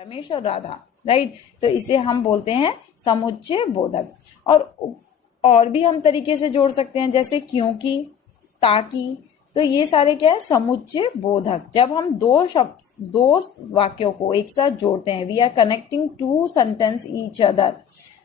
रमेश और राधा, राइट। तो इसे हम बोलते हैं समुच्चय बोधक। और भी हम तरीके से जोड़ सकते हैं, जैसे क्योंकि, ताकि। तो ये सारे क्या है, समुच्चय बोधक। जब हम दो वाक्यों को एक साथ जोड़ते हैं, we are connecting two sentence each other,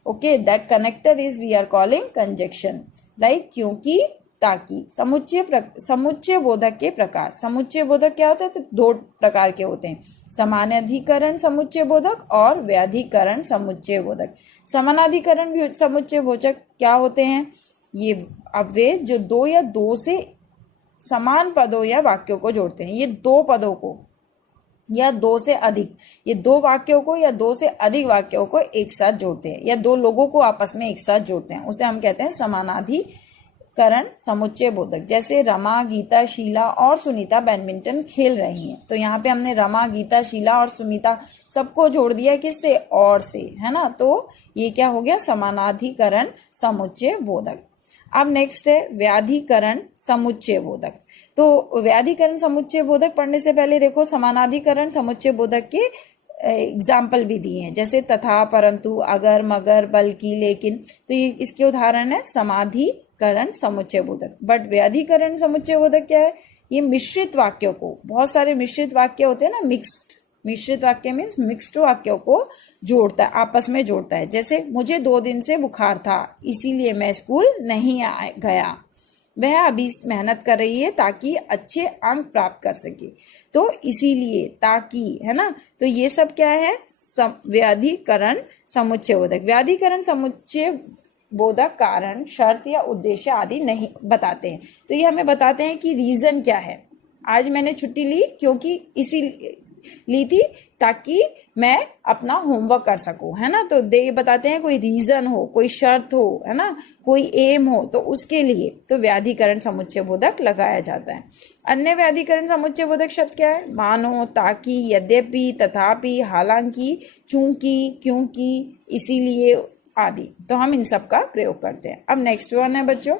okay, that connector is we are calling conjunction, like क्योंकि, ताकि। समुच्चय बोधक के प्रकार। समुच्चय बोधक क्या होता है, तो दो प्रकार के होते हैं, समानाधिकरण समुच्चय बोधक और व्याधिकरण समुच्चय बोधक। समानाधिकरण समुच्चय बोधक क्या होते हैं, ये अव्यय जो दो या दो से समान पदों या वाक्यों को जोड़ते हैं। ये दो पदों को या दो से अधिक, ये दो वाक्यों को या दो से अधिक वाक्यों को एक साथ जोड़ते हैं, या दो लोगों को आपस में एक साथ जोड़ते हैं, उसे हम कहते हैं समानाधिकरण समुच्चय बोधक। जैसे रमा, गीता, शीला और सुनीता बैडमिंटन खेल रही हैं, तो यहाँ पे हमने रमा, गीता, शीला और सुनीता सबको जोड़ दिया, किससे, और से, है ना। तो ये क्या हो गया, समानाधिकरण समुच्चय बोधक। अब नेक्स्ट है व्याधिकरण समुच्चय बोधक। तो व्याधिकरण समुच्चय बोधक पढ़ने से पहले देखो, समानाधिकरण समुच्चय बोधक के एग्जाम्पल भी दिए हैं, जैसे तथा, परंतु, अगर, मगर, बल्कि, लेकिन। तो ये इसके उदाहरण है समाधिकरण समुच्चय बोधक। बट व्याधिकरण समुच्चय बोधक क्या है, ये मिश्रित वाक्यों को, बहुत सारे मिश्रित वाक्य होते हैं ना, मिश्रित वाक्य मीन्स मिक्स्ड वाक्यों को जोड़ता है, आपस में जोड़ता है। जैसे मुझे 2 दिन से बुखार था, इसीलिए मैं स्कूल नहीं गया। वह अभी मेहनत कर रही है ताकि अच्छे अंक प्राप्त कर सके, तो इसीलिए, ताकि, है ना। तो ये सब क्या है, व्याधिकरण समुच्चय बोधक। व्याधिकरण समुच्चय बोधक कारण, शर्त या उद्देश्य आदि नहीं बताते हैं। तो ये हमें बताते हैं कि रीजन क्या है। आज मैंने छुट्टी ली क्योंकि ली थी ताकि मैं अपना होमवर्क कर सकूं, है ना। तो ये बताते हैं कोई रीजन हो, कोई शर्त हो, है ना, कोई एम हो, तो उसके लिए तो व्याधिकरण समुच्चय बोधक लगाया जाता है। अन्य व्याधिकरण समुच्चय बोधक शब्द क्या है, मानो, ताकि, यद्यपि, तथापि, हालांकि, चूंकि, क्योंकि, इसीलिए आदि। तो हम इन सब का प्रयोग करते हैं। अब नेक्स्ट वन है बच्चों,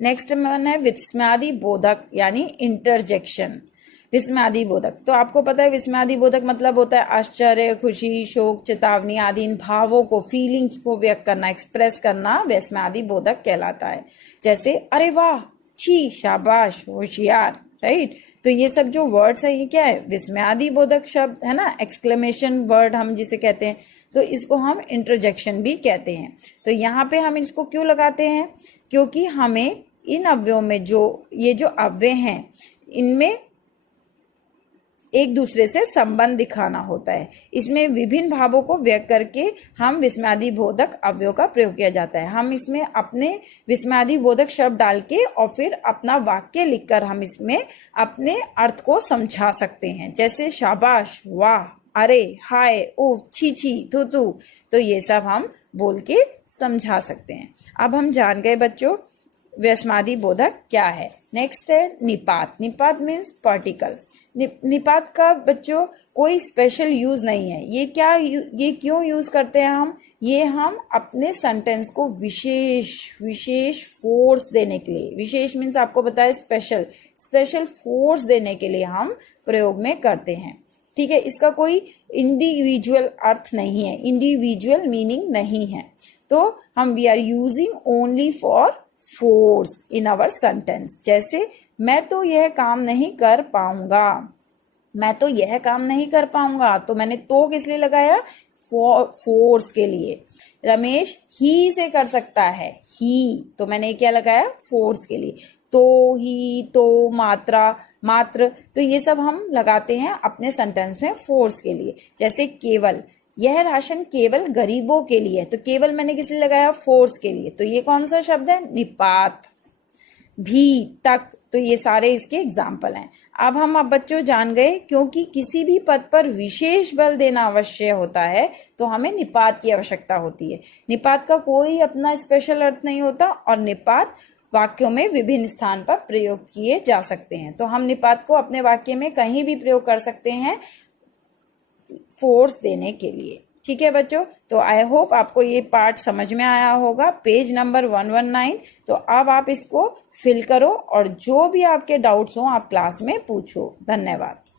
नेक्स्ट वन है विस्मयादि बोधक यानी इंटरजेक्शन। विस्मयादि बोधक, तो आपको पता है विस्मयादि बोधक मतलब होता है आश्चर्य, खुशी, शोक, चेतावनी आदि इन भावों को, फीलिंग्स को व्यक्त करना, एक्सप्रेस करना विस्मयादि बोधक कहलाता है। जैसे अरे वाह, छी, शाबाश, होशियार, राइट। तो ये सब जो वर्ड्स है, ये क्या है, विस्मयादि बोधक शब्द है ना, एक्सक्लेमेशन वर्ड हम जिसे कहते हैं। तो इसको हम इंटरजेक्शन भी कहते हैं। तो यहाँ पे हम इसको क्यों लगाते हैं, क्योंकि हमें इन अव्ययों में ये जो अव्यय हैं, इनमें एक दूसरे से संबंध दिखाना होता है। इसमें विभिन्न भावों को व्यक्त करके हम विस्मयादि बोधक अवयव का प्रयोग किया जाता है। हम इसमें अपने विस्मयादि बोधक शब्द डाल के और फिर अपना वाक्य लिखकर हम इसमें अपने अर्थ को समझा सकते हैं। जैसे शाबाश, वाह, अरे, हाय, उफ, छी छी, थू थू। तो ये सब हम बोल के समझा सकते हैं। अब हम जान गए बच्चों विस्मयादि बोधक क्या है। नेक्स्ट है निपात। निपात मीन्स पार्टिकल। निपात का बच्चों कोई स्पेशल यूज नहीं है। ये क्यों यूज करते हैं हम, ये हम अपने सेंटेंस को विशेष फोर्स देने के लिए, विशेष मीन्स आपको बताया स्पेशल फोर्स देने के लिए हम प्रयोग में करते हैं। ठीक है, इसका कोई इंडिविजुअल अर्थ नहीं है, इंडिविजुअल मीनिंग नहीं है। तो हम we are using only four force in our sentence. जैसे मैं तो यह काम नहीं कर पाऊंगा, मैं तो यह काम नहीं कर पाऊंगा, तो मैंने तो किस लिए लगाया, फोर्स के लिए। रमेश ही से कर सकता है, ही, तो मैंने क्या लगाया, फोर्स के लिए। तो, ही, तो, मात्र, तो ये सब हम लगाते हैं अपने सेंटेंस में फोर्स के लिए। जैसे केवल, यह राशन केवल गरीबों के लिए, तो केवल मैंने किस लिए लगाया, फोर्स के लिए। तो ये कौन सा शब्द है, निपात। भी, तक, तो ये सारे इसके एग्जाम्पल हैं। अब बच्चों जान गए, क्योंकि किसी भी पद पर विशेष बल देना आवश्यक होता है तो हमें निपात की आवश्यकता होती है। निपात का कोई अपना स्पेशल अर्थ नहीं होता और निपात वाक्यों में विभिन्न स्थान पर प्रयोग किए जा सकते हैं। तो हम निपात को अपने वाक्य में कहीं भी प्रयोग कर सकते हैं फोर्स देने के लिए। ठीक है बच्चों, तो आई होप आपको ये पार्ट समझ में आया होगा। Page number 119। तो अब आप इसको फिल करो और जो भी आपके डाउट्स हो आप क्लास में पूछो। धन्यवाद।